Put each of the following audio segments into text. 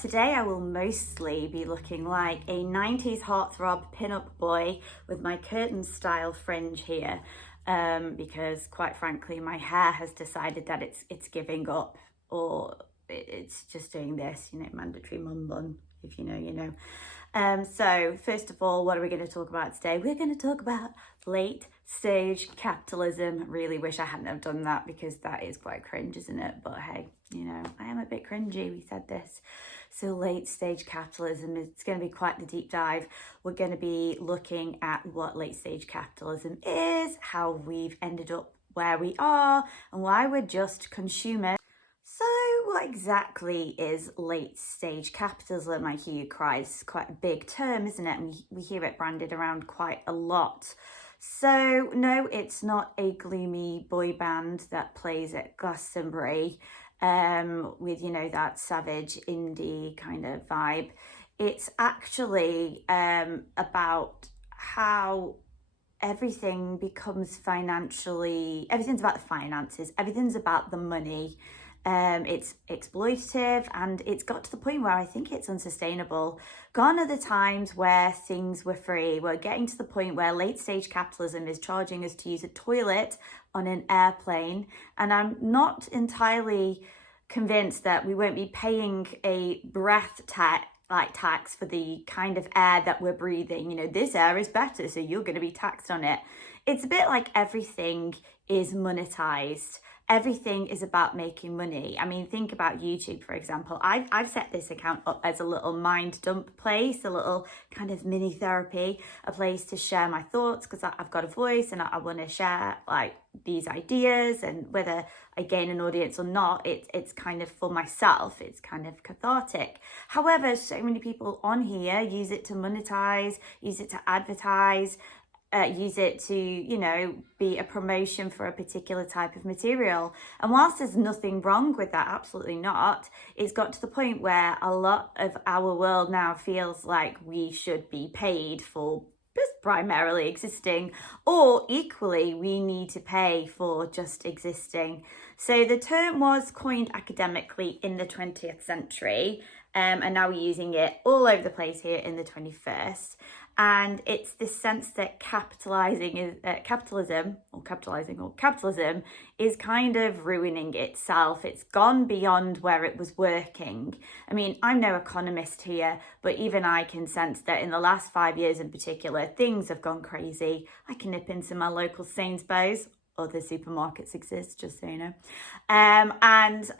Today I will mostly be looking like a 90s heartthrob pin-up boy with my curtain style fringe here because quite frankly my hair has decided that it's giving up, or it's just doing this, mandatory mum bun. If you know, you know. So first of all, what are we going to talk about today? We're going to talk about late stage capitalism. Really wish I hadn't have done that because that is quite cringe, isn't it? But hey, I am a bit cringy. We said this. So late stage capitalism, it's going to be quite the deep dive. We're going to be looking at what late stage capitalism is, how we've ended up where we are, and why we're just consumers. So what exactly is late stage capitalism? I hear you cry. It's quite a big term, isn't it? And we hear it branded around quite a lot. So no, it's not a gloomy boy band that plays at Glastonbury with, that savage indie kind of vibe. It's actually about how everything becomes everything's about the finances, everything's about the money. It's exploitative, and it's got to the point where I think it's unsustainable. Gone are the times where things were free. We're getting to the point where late stage capitalism is charging us to use a toilet on an airplane, and I'm not entirely convinced that we won't be paying a breath tax for the kind of air that we're breathing. This air is better, so you're going to be taxed on it. It's a bit like everything is monetized. Everything is about making money. I mean, think about YouTube, for example. I've set this account up as a little mind dump place, a little kind of mini therapy, a place to share my thoughts, because I've got a voice and I want to share these ideas, and whether I gain an audience or not, it's kind of for myself. It's kind of cathartic. However, so many people on here use it to monetize, use it to advertise, use it to, be a promotion for a particular type of material. And whilst there's nothing wrong with that, absolutely not, it's got to the point where a lot of our world now feels like we should be paid for just primarily existing, or equally, we need to pay for just existing. So the term was coined academically in the 20th century, and now we're using it all over the place here in the 21st. And it's this sense that capitalism is kind of ruining itself. It's gone beyond where it was working. I mean, I'm no economist here, but even I can sense that in the last 5 years in particular, things have gone crazy. I can nip into my local Sainsbury's. Other supermarkets exist, just so you know. And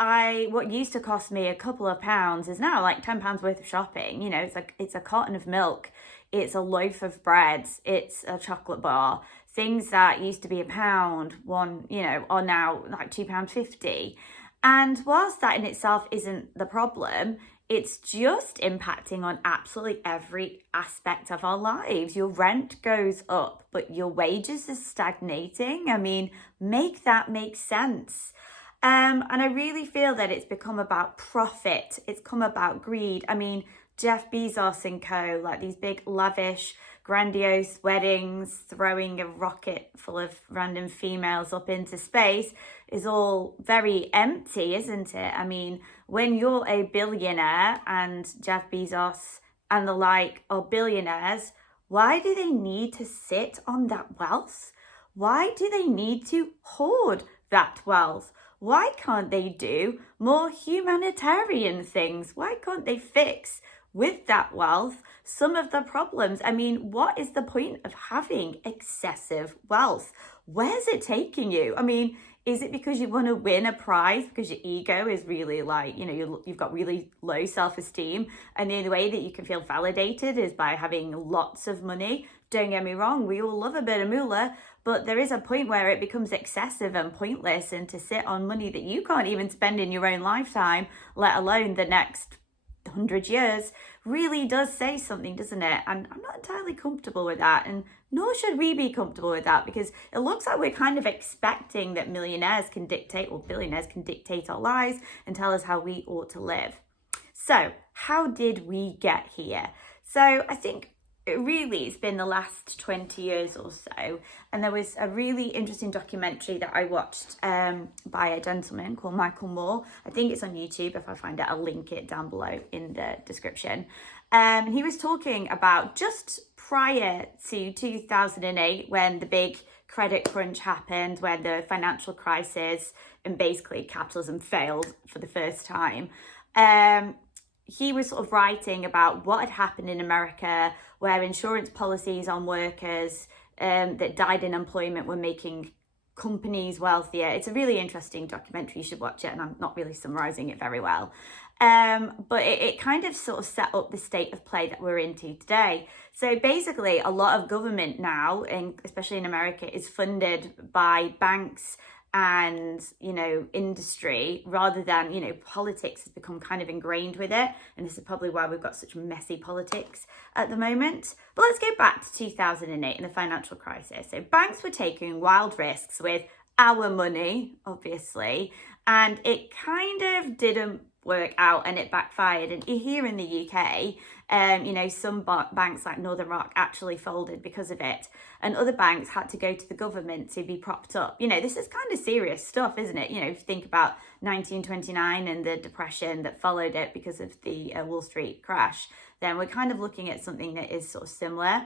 what used to cost me a couple of pounds is now like £10 worth of shopping. It's a carton of milk. It's a loaf of bread, it's a chocolate bar. Things that used to be £1, are now like £2.50. And whilst that in itself isn't the problem, it's just impacting on absolutely every aspect of our lives. Your rent goes up, but your wages are stagnating. I mean, make that make sense. And I really feel that it's become about profit. It's come about greed. I mean, Jeff Bezos and co, like these big lavish grandiose weddings, throwing a rocket full of random females up into space is all very empty, isn't it? I mean, when you're a billionaire, and Jeff Bezos and the like are billionaires, why do they need to sit on that wealth? Why do they need to hoard that wealth? Why can't they do more humanitarian things? Why can't they fix with that wealth some of the problems? I mean, what is the point of having excessive wealth? Where's it taking you? I mean, is it because you want to win a prize because your ego is really you've got really low self-esteem, and the only way that you can feel validated is by having lots of money? Don't get me wrong, we all love a bit of moolah, but there is a point where it becomes excessive and pointless, and to sit on money that you can't even spend in your own lifetime, let alone the next 100 years, really does say something, doesn't it? And I'm not entirely comfortable with that, and nor should we be comfortable with that, because it looks like we're kind of expecting that millionaires can dictate, or billionaires can dictate our lives and tell us how we ought to live. So how did we get here? So I think really, it's been the last 20 years or so. And there was a really interesting documentary that I watched by a gentleman called Michael Moore. I think it's on YouTube. If I find it, I'll link it down below in the description. He was talking about just prior to 2008, when the big credit crunch happened, when the financial crisis and basically capitalism failed for the first time. He was sort of writing about what had happened in America, where insurance policies on workers that died in employment were making companies wealthier. It's a really interesting documentary. You should watch it, and I'm not really summarizing it very well. But it kind of sort of set up the state of play that we're into today. So basically, a lot of government now, especially in America, is funded by banks and, industry, rather than, politics has become kind of ingrained with it. And this is probably why we've got such messy politics at the moment. But let's go back to 2008 and the financial crisis. So banks were taking wild risks with our money, obviously, and it kind of didn't work out, and it backfired. And here in the UK, some banks like Northern Rock actually folded because of it, and other banks had to go to the government to be propped up. This is kind of serious stuff, isn't it? If you think about 1929 and the depression that followed it because of the Wall Street crash, then we're kind of looking at something that is sort of similar.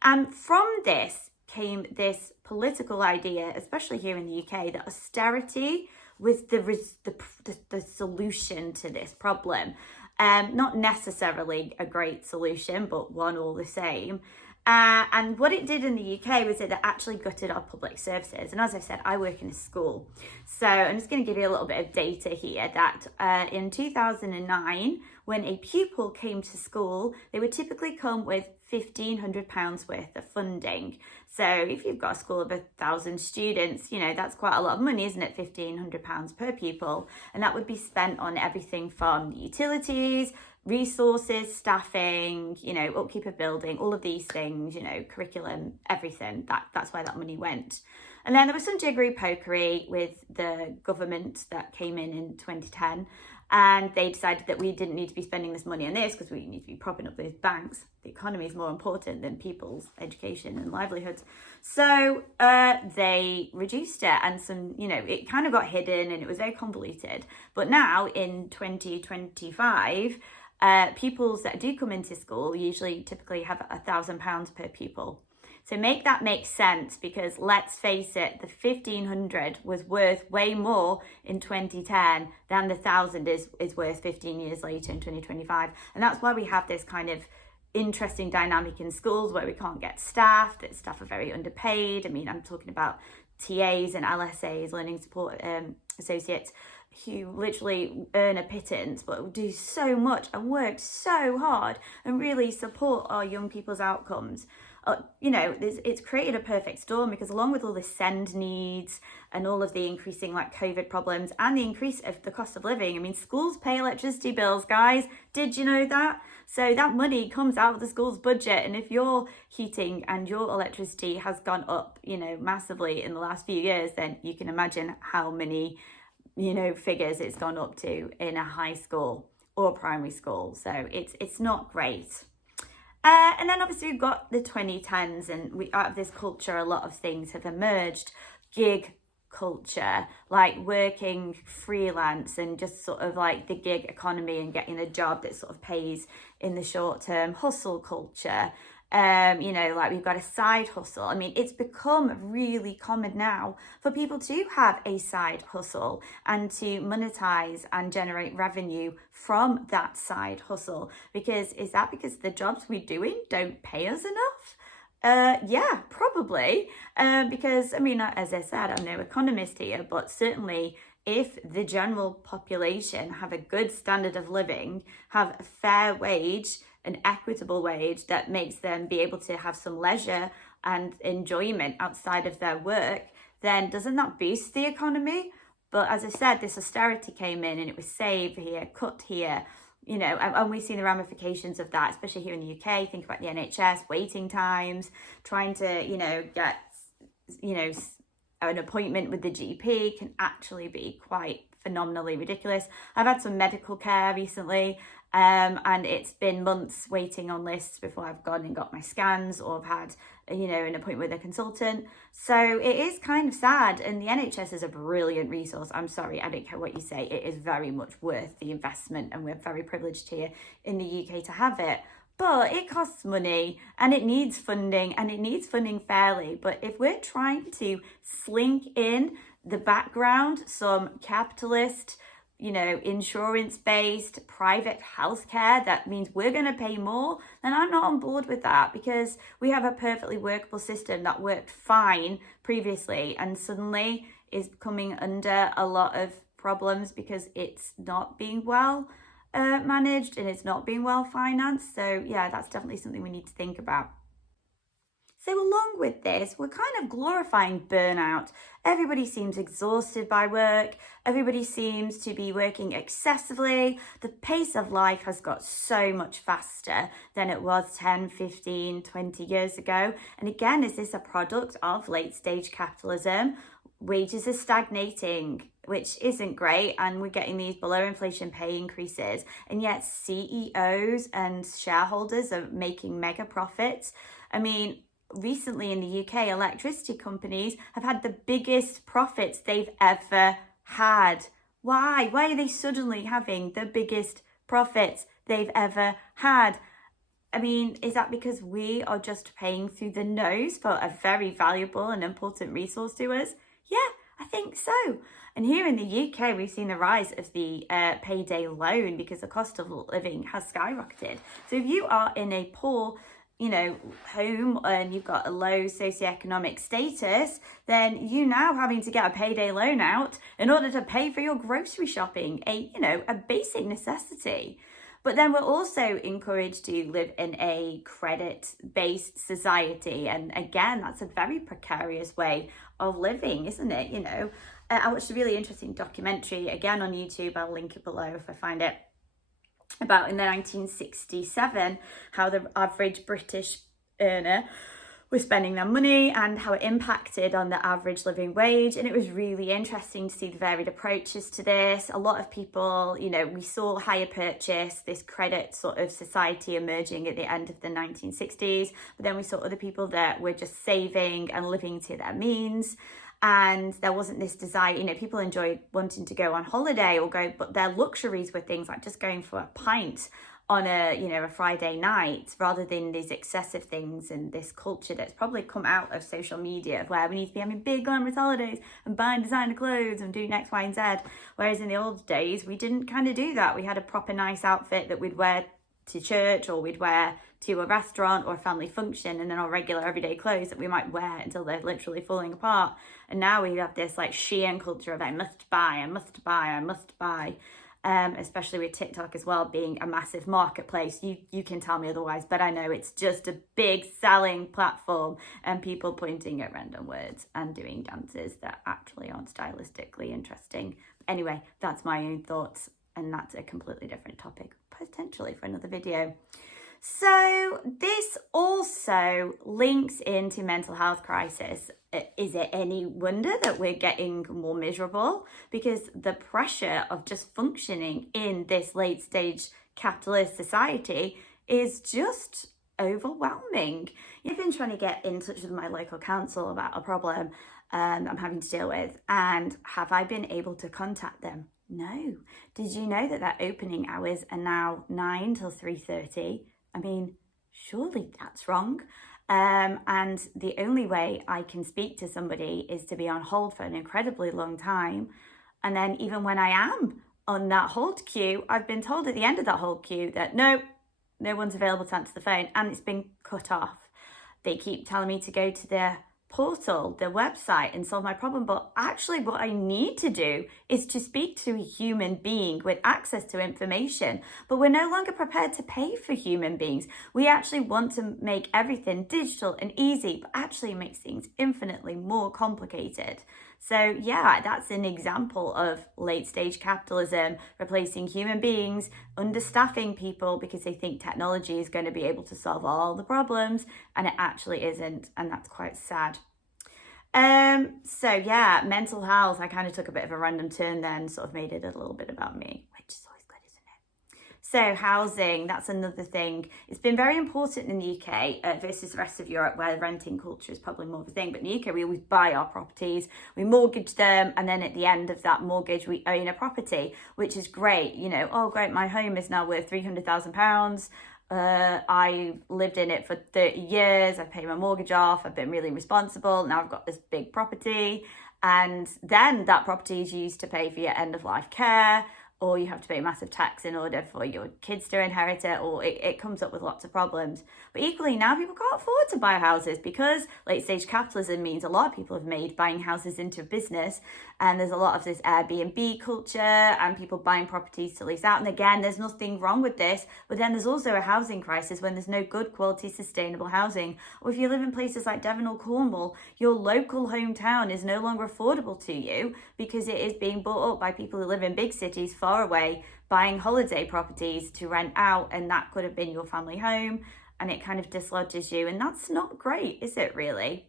And from this came this political idea, especially here in the UK, that austerity was the solution to this problem. Not necessarily a great solution, but one all the same. And what it did in the UK was that it actually gutted our public services. And as I said, I work in a school. So I'm just going to give you a little bit of data here that in 2009, when a pupil came to school, they would typically come with £1,500 worth of funding. So if you've got a school of 1,000 students, that's quite a lot of money, isn't it? £1,500 per pupil. And that would be spent on everything from utilities, resources, staffing, upkeep of building, all of these things, curriculum, everything. That's where that money went. And then there was some jiggery pokery with the government that came in 2010. And they decided that we didn't need to be spending this money on this because we need to be propping up those banks. The economy is more important than people's education and livelihoods. So they reduced it, and it kind of got hidden and it was very convoluted. But now in 2025, pupils that do come into school usually typically have £1,000 per pupil. So make that make sense, because let's face it, the 1,500 was worth way more in 2010 than the 1,000 is worth 15 years later in 2025. And that's why we have this kind of interesting dynamic in schools where we can't get staff, that staff are very underpaid. I mean, I'm talking about TAs and LSAs, learning support associates, who literally earn a pittance but do so much and work so hard and really support our young people's outcomes. It's created a perfect storm, because along with all the send needs and all of the increasing COVID problems and the increase of the cost of living, schools pay electricity bills, guys. Did you know that? So that money comes out of the school's budget. And if your heating and your electricity has gone up, massively in the last few years, then you can imagine how many, figures it's gone up to in a high school or primary school. So it's not great. And then obviously we've got the 2010s, and out of this culture, a lot of things have emerged. Gig culture, like working freelance and just sort of the gig economy and getting a job that sort of pays in the short term. Hustle culture, we've got a side hustle. It's become really common now for people to have a side hustle and to monetize and generate revenue from that side hustle. Because the jobs we're doing don't pay us enough? Yeah, probably. Because, as I said, I'm no economist here, but certainly if the general population have a good standard of living, have a fair wage, an equitable wage that makes them be able to have some leisure and enjoyment outside of their work, then doesn't that boost the economy? But as I said, this austerity came in and it was save here, cut here, and we've seen the ramifications of that, especially here in the UK. Think about the NHS, waiting times, trying to, get, an appointment with the GP can actually be quite phenomenally ridiculous. I've had some medical care recently, And it's been months waiting on lists before I've gone and got my scans or I've had, an appointment with a consultant. So it is kind of sad. And the NHS is a brilliant resource. I'm sorry, I don't care what you say. It is very much worth the investment. And we're very privileged here in the UK to have it. But it costs money and it needs funding, and it needs funding fairly. But if we're trying to slink in the background some capitalist, insurance-based private healthcare that means we're going to pay more, then I'm not on board with that, because we have a perfectly workable system that worked fine previously and suddenly is coming under a lot of problems because it's not being well managed and it's not being well financed. So yeah, that's definitely something we need to think about. So along with this, we're kind of glorifying burnout. Everybody seems exhausted by work. Everybody seems to be working excessively. The pace of life has got so much faster than it was 10, 15, 20 years ago. And again, is this a product of late stage capitalism? Wages are stagnating, which isn't great, and we're getting these below inflation pay increases, and yet CEOs and shareholders are making mega profits. I mean, recently in the UK, electricity companies have had the biggest profits they've ever had. Why? Why are they suddenly having the biggest profits they've ever had? I mean, is that because we are just paying through the nose for a very valuable and important resource to us? Yeah, I think so. And here in the UK, we've seen the rise of the payday loan because the cost of living has skyrocketed. So if you are in a poor home and you've got a low socioeconomic status, then you now having to get a payday loan out in order to pay for your grocery shopping, a basic necessity. But then we're also encouraged to live in a credit-based society. And again, that's a very precarious way of living, isn't it? I watched a really interesting documentary, again on YouTube, I'll link it below if I find it, about in the 1967, how the average British earner was spending their money and how it impacted on the average living wage. And it was really interesting to see the varied approaches to this. A lot of people, we saw hire purchase, this credit sort of society emerging at the end of the 1960s, but then we saw other people that were just saving and living to their means. And there wasn't this desire, people enjoyed wanting to go on holiday but their luxuries were things like just going for a pint on a Friday night, rather than these excessive things and this culture that's probably come out of social media where we need to be having big glamorous holidays and buying designer clothes and doing X, Y, and Z. Whereas in the old days, we didn't kind of do that. We had a proper nice outfit that we'd wear to church, or we'd wear to a restaurant or a family function, and then our regular everyday clothes that we might wear until they're literally falling apart. And now we have this like Shein culture of I must buy, I must buy, I must buy. Especially with TikTok as well being a massive marketplace. You can tell me otherwise, but I know it's just a big selling platform and people pointing at random words and doing dances that actually aren't stylistically interesting. Anyway, that's my own thoughts, and that's a completely different topic, potentially for another video. So this also links into mental health crisis. Is it any wonder that we're getting more miserable? Because the pressure of just functioning in this late stage capitalist society is just overwhelming. I've been trying to get in touch with my local council about a problem I'm having to deal with, and have I been able to contact them? No. Did you know that their opening hours are now 9 till 3:30? I mean, surely that's wrong. And the only way I can speak to somebody is to be on hold for an incredibly long time. And then even when I am on that hold queue, I've been told at the end of that hold queue that no one's available to answer the phone, and it's been cut off. They keep telling me to go to their portal, the website, and solve my problem. But actually what I need to do is to speak to a human being with access to information. But we're no longer prepared to pay for human beings. We actually want to make everything digital and easy, but actually makes things infinitely more complicated. So yeah, that's an example of late stage capitalism replacing human beings, understaffing people because they think technology is going to be able to solve all the problems, and it actually isn't, and that's quite sad. So yeah, mental health, I kind of took a bit of a random turn then, sort of made it a little bit about me, which is always good, isn't it? So housing, that's another thing. It's been very important in the UK versus the rest of Europe, where the renting culture is probably more of a thing. But in the UK, we always buy our properties, we mortgage them, and then at the end of that mortgage, we own a property, which is great. You know, oh great, my home is now worth £300,000. I lived in it for 30 years. I paid my mortgage off. I've been really responsible. Now I've got this big property. And then that property is used to pay for your end of life care, or you have to pay massive tax in order for your kids to inherit it, or it comes up with lots of problems. But equally, now people can't afford to buy houses because late stage capitalism means a lot of people have made buying houses into a business, and there's a lot of this Airbnb culture and people buying properties to lease out. And again, there's nothing wrong with this, but then there's also a housing crisis when there's no good quality sustainable housing. Or if you live in places like Devon or Cornwall, your local hometown is no longer affordable to you because it is being bought up by people who live in big cities far away, buying holiday properties to rent out, and that could have been your family home, and it kind of dislodges you, and that's not great, is it really?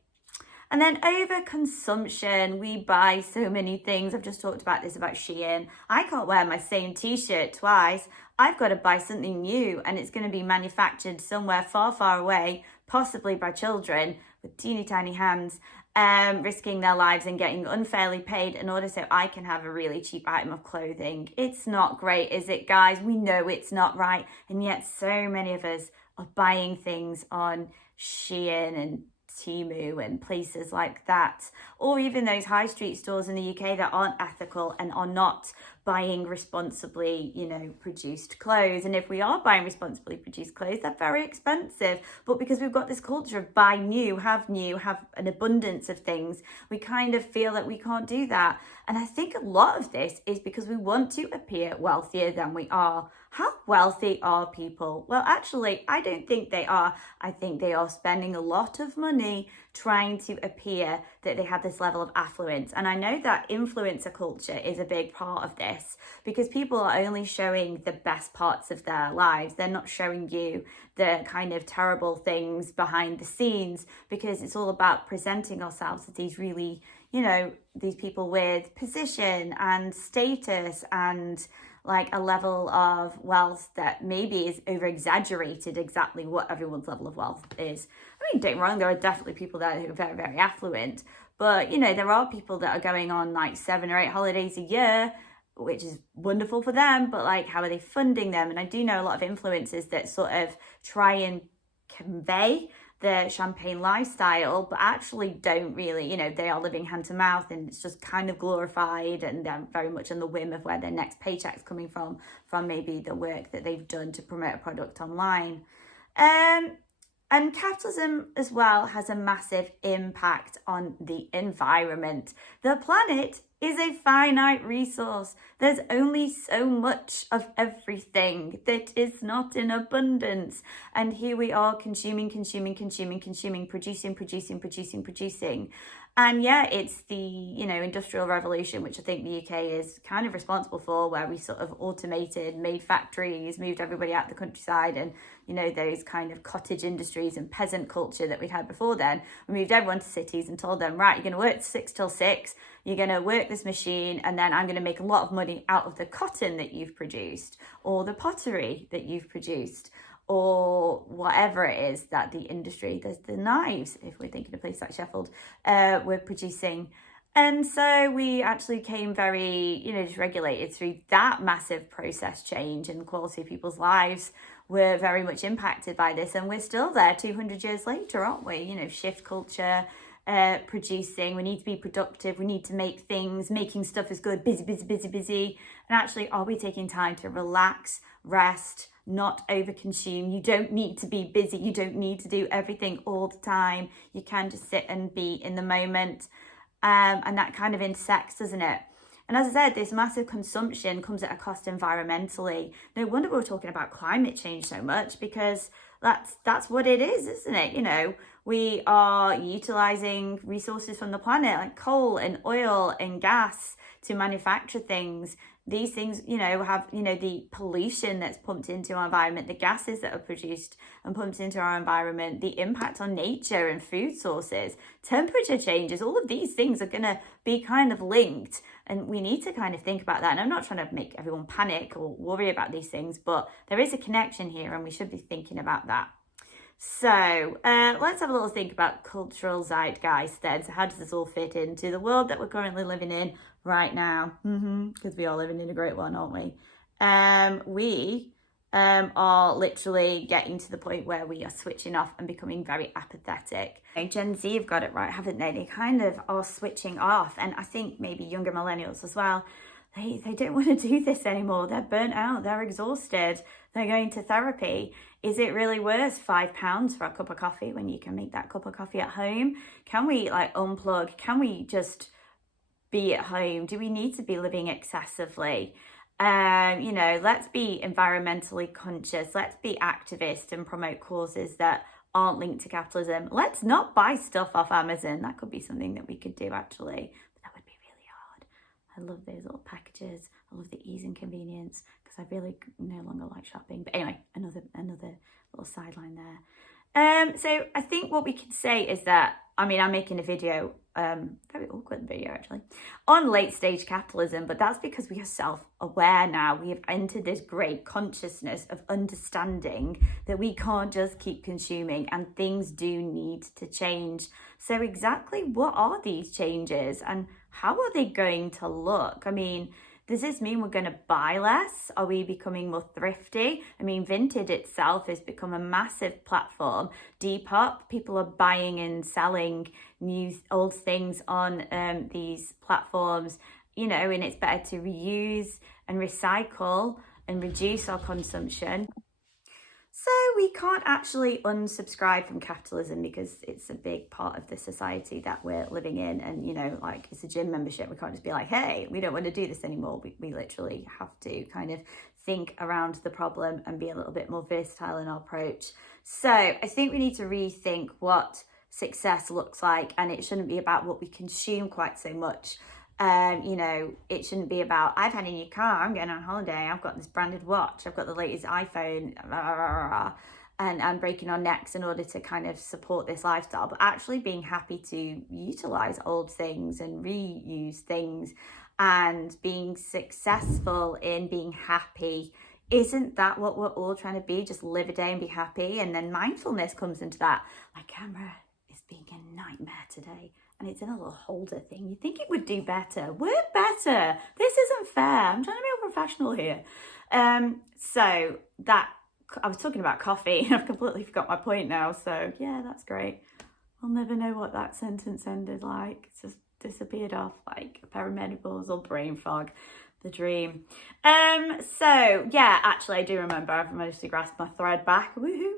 And then overconsumption, we buy so many things. I've just talked about this about Shein. I can't wear my same t-shirt twice. I've got to buy something new, and it's going to be manufactured somewhere far, far away, possibly by children with teeny tiny hands, risking their lives and getting unfairly paid in order so I can have a really cheap item of clothing. It's not great, is it, guys? We know it's not right, and yet so many of us are buying things on Shein and Temu and places like that, or even those high street stores in the UK that aren't ethical and are not buying responsibly, produced clothes. And if we are buying responsibly produced clothes, they're very expensive. But because we've got this culture of buy new, have an abundance of things, we kind of feel that we can't do that. And I think a lot of this is because we want to appear wealthier than we are. How wealthy are people? Well, actually, I don't think they are. I think they are spending a lot of money trying to appear that they have this level of affluence. And I know that influencer culture is a big part of this because people are only showing the best parts of their lives. They're not showing you the kind of terrible things behind the scenes, because it's all about presenting ourselves as these really, these people with position and status and like a level of wealth that maybe is over exaggerated exactly what everyone's level of wealth is. I mean, don't get me wrong, there are definitely people there who are very, very affluent, but there are people that are going on like 7 or 8 holidays a year, which is wonderful for them, but like, how are they funding them? And I do know a lot of influencers that sort of try and convey the champagne lifestyle, but actually don't really, they are living hand to mouth, and it's just kind of glorified, and they're very much on the whim of where their next paycheck's coming from maybe the work that they've done to promote a product online. And capitalism as well has a massive impact on the environment. The planet is a finite resource. There's only so much of everything that is not in abundance. And here we are consuming, producing. And yeah, it's the, industrial revolution, which I think the UK is kind of responsible for, where we sort of automated, made factories, moved everybody out the countryside, and, those kind of cottage industries and peasant culture that we'd had before then. We moved everyone to cities and told them, right, you're going to work 6 till 6, you're going to work this machine, and then I'm going to make a lot of money out of the cotton that you've produced, or the pottery that you've produced, or whatever it is that the industry, there's the knives, if we're thinking of a place like Sheffield, we're producing. And so we actually came very, dysregulated through that massive process change, and the quality of people's lives were very much impacted by this. And we're still there 200 years later, aren't we? Shift culture, producing, we need to be productive, we need to make things, making stuff is good, busy. And actually, are we taking time to relax, rest, not overconsume? You don't need to be busy, you don't need to do everything all the time. You can just sit and be in the moment, and that kind of intersects, doesn't it? And as I said, this massive consumption comes at a cost environmentally. No wonder we're talking about climate change so much, because that's what it is, isn't it? We are utilizing resources from the planet like coal and oil and gas to manufacture things. these things, have, the pollution that's pumped into our environment, the gases that are produced and pumped into our environment, the impact on nature and food sources, temperature changes, all of these things are going to be kind of linked. And we need to kind of think about that. And I'm not trying to make everyone panic or worry about these things, but there is a connection here and we should be thinking about that. So let's have a little think about cultural zeitgeist then. So how does this all fit into the world that we're currently living in right now? Because we are living in a great one, aren't we? We are literally getting to the point where we are switching off and becoming very apathetic. Gen Z have got it right, haven't they? They kind of are switching off. And I think maybe younger millennials as well. They don't want to do this anymore. They're burnt out. They're exhausted. They're going to therapy. Is it really worth £5 for a cup of coffee when you can make that cup of coffee at home? Can we unplug? Can we just be at home? Do we need to be living excessively? Let's be environmentally conscious. Let's be activists and promote causes that aren't linked to capitalism. Let's not buy stuff off Amazon. That could be something that we could do actually. But that would be really hard. I love those little packages. I love the ease and convenience because I really no longer like shopping. But anyway, another little sideline there. So I think what we could say is that, I'm making a video, very awkward video actually, on late stage capitalism, but that's because we are self-aware now. We have entered this great consciousness of understanding that we can't just keep consuming and things do need to change. So exactly what are these changes and how are they going to look? Does this mean we're going to buy less? Are we becoming more thrifty? Vinted itself has become a massive platform. Depop, people are buying and selling old things on these platforms, and it's better to reuse and recycle and reduce our consumption. So we can't actually unsubscribe from capitalism because it's a big part of the society that we're living in. And, it's a gym membership. We can't just be like, hey, we don't want to do this anymore. We literally have to kind of think around the problem and be a little bit more versatile in our approach. So I think we need to rethink what success looks like. And it shouldn't be about what we consume quite so much. It shouldn't be about, I've had a new car, I'm going on holiday, I've got this branded watch, I've got the latest iPhone, and I'm breaking our necks in order to kind of support this lifestyle, but actually being happy to utilize old things and reuse things and being successful in being happy. Isn't that what we're all trying to be? Just live a day and be happy. And then mindfulness comes into that. My camera is being a nightmare today. And it's in a little holder thing. You'd think it would do better. Work better. This isn't fair. I'm trying to be a professional here. So that, I was talking about coffee and I've completely forgot my point now. So yeah, that's great. I'll never know what that sentence ended like. It's just disappeared off like perimenopausal brain fog. The dream. So yeah, actually I do remember. I've managed to grasp my thread back. Woohoo.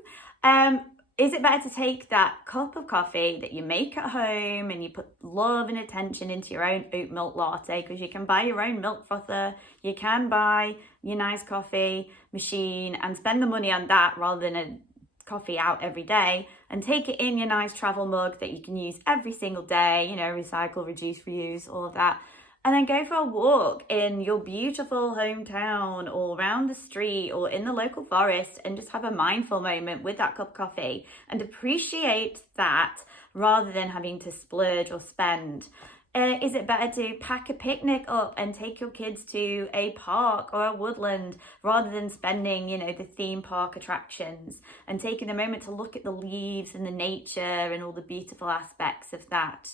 Is it better to take that cup of coffee that you make at home and you put love and attention into your own oat milk latte, because you can buy your own milk frother, you can buy your nice coffee machine and spend the money on that rather than a coffee out every day, and take it in your nice travel mug that you can use every single day, recycle, reduce, reuse, all of that. And then go for a walk in your beautiful hometown or around the street or in the local forest and just have a mindful moment with that cup of coffee and appreciate that rather than having to splurge or spend. Is it better to pack a picnic up and take your kids to a park or a woodland rather than spending, the theme park attractions and taking a moment to look at the leaves and the nature and all the beautiful aspects of that?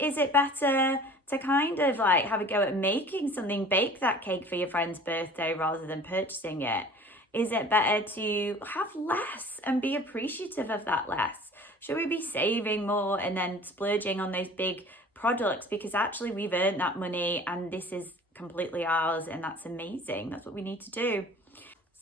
Is it better to kind of have a go at making something, bake that cake for your friend's birthday rather than purchasing it? Is it better to have less and be appreciative of that less? Should we be saving more and then splurging on those big products because actually we've earned that money and this is completely ours and that's amazing. That's what we need to do.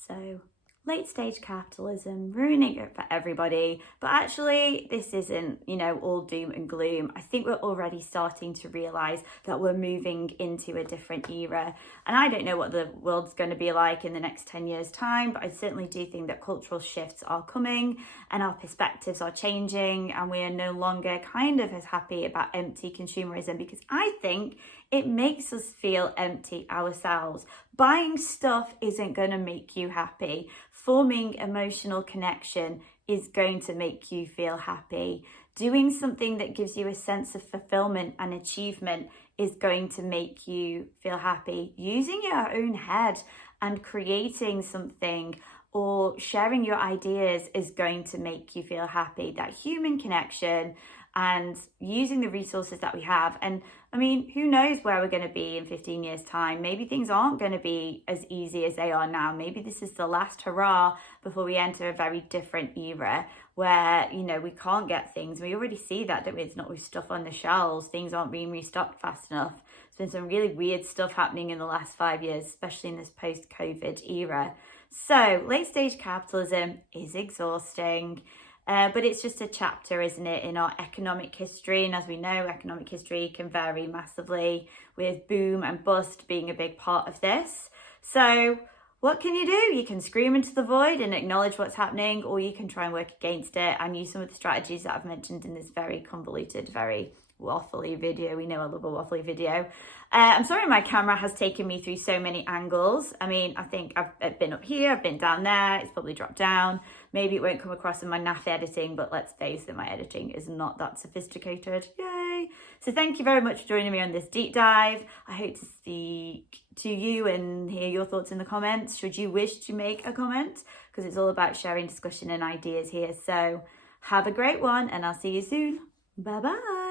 So late stage capitalism, ruining it for everybody. But actually, this isn't, all doom and gloom. I think we're already starting to realize that we're moving into a different era. And I don't know what the world's going to be like in the next 10 years' time, but I certainly do think that cultural shifts are coming and our perspectives are changing, and we are no longer kind of as happy about empty consumerism, because I think it makes us feel empty ourselves. Buying stuff isn't going to make you happy. Forming emotional connection is going to make you feel happy. Doing something that gives you a sense of fulfillment and achievement is going to make you feel happy. Using your own head and creating something or sharing your ideas is going to make you feel happy. That human connection and using the resources that we have. And I mean, who knows where we're going to be in 15 years' time? Maybe things aren't going to be as easy as they are now. Maybe this is the last hurrah before we enter a very different era where, we can't get things. We already see that, don't we? It's not with stuff on the shelves. Things aren't being restocked fast enough. There's been some really weird stuff happening in the last 5 years, especially in this post-COVID era. So late stage capitalism is exhausting. But it's just a chapter, isn't it, in our economic history? And as we know, economic history can vary massively, with boom and bust being a big part of this. So what can you do? You can scream into the void and acknowledge what's happening, or you can try and work against it and use some of the strategies that I've mentioned in this very convoluted, very waffly video. We know I love a waffly video. I'm sorry my camera has taken me through so many angles. I mean, I think I've been up here, I've been down there, it's probably dropped down. Maybe it won't come across in my naff editing, but let's face it, my editing is not that sophisticated. Yay! So thank you very much for joining me on this deep dive. I hope to speak to you and hear your thoughts in the comments, should you wish to make a comment, because it's all about sharing discussion and ideas here. So have a great one, and I'll see you soon. Bye-bye.